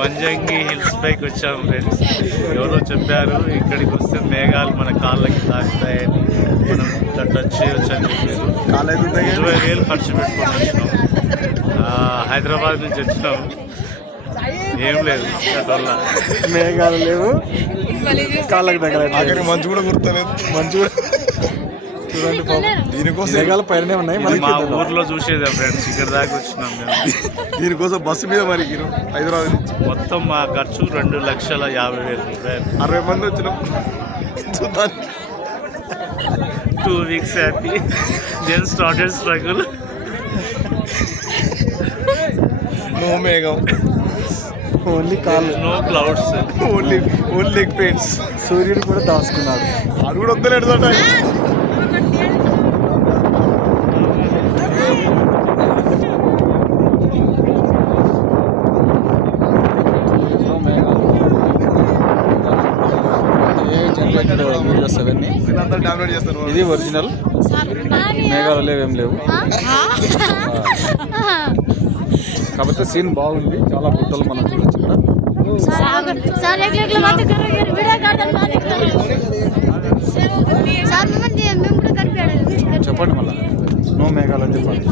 Vanjangi hills పైకి వచ్చాము friends. ఎవరో చెప్పారు ఇక్కడికి వస్తే మేఘాలు మన కాళ్ళకి తాకుతాయని, మనం టచ్ చేయొచ్చు అని చెప్పారు. 20,000 ఖర్చు పెట్టుకొని వచ్చినాం. హైదరాబాద్ నుంచి వచ్చినాం. ఏం లేదు వల్ల మేఘాలు లేవు, కాళ్ళకి దగ్గర మంచు కూడా గుర్తలేదు. మంచు కూడా చూడండి దీనికోసం మేఘాలు పైన ఉన్నాయి. మా ఊర్లో చూసేదే ఫ్రెండ్స్. ఇక్కడ దాకా వచ్చినాం మేము. దీనికోసం బస్సు మీద మరి హైదరాబాద్ నుంచి మొత్తం మా ఖర్చు 2,50,000 రూపాయలు. 60 మంది వచ్చినాం చూద్దాం. 2 weeks happy, then started struggle. No మేఘం, ఓన్లీ కాళ్ళు, No clouds. Only leg pains. సూర్యుడు కూడా దాచుకున్నాడు. అది కూడా వద్దలేడు తోట. వీడియోస్ అవన్నీ డామినేట్ చేస్తారు. ఇది ఒరిజినల్. మేఘాలు లేవు, ఏం లేవు. కాకపోతే సీన్ బాగుంది, చాలా గుట్టలు మనం చూడొచ్చు ఇక్కడ. చెప్పండి మళ్ళీ. నో మేఘాలు అని చెప్పండి.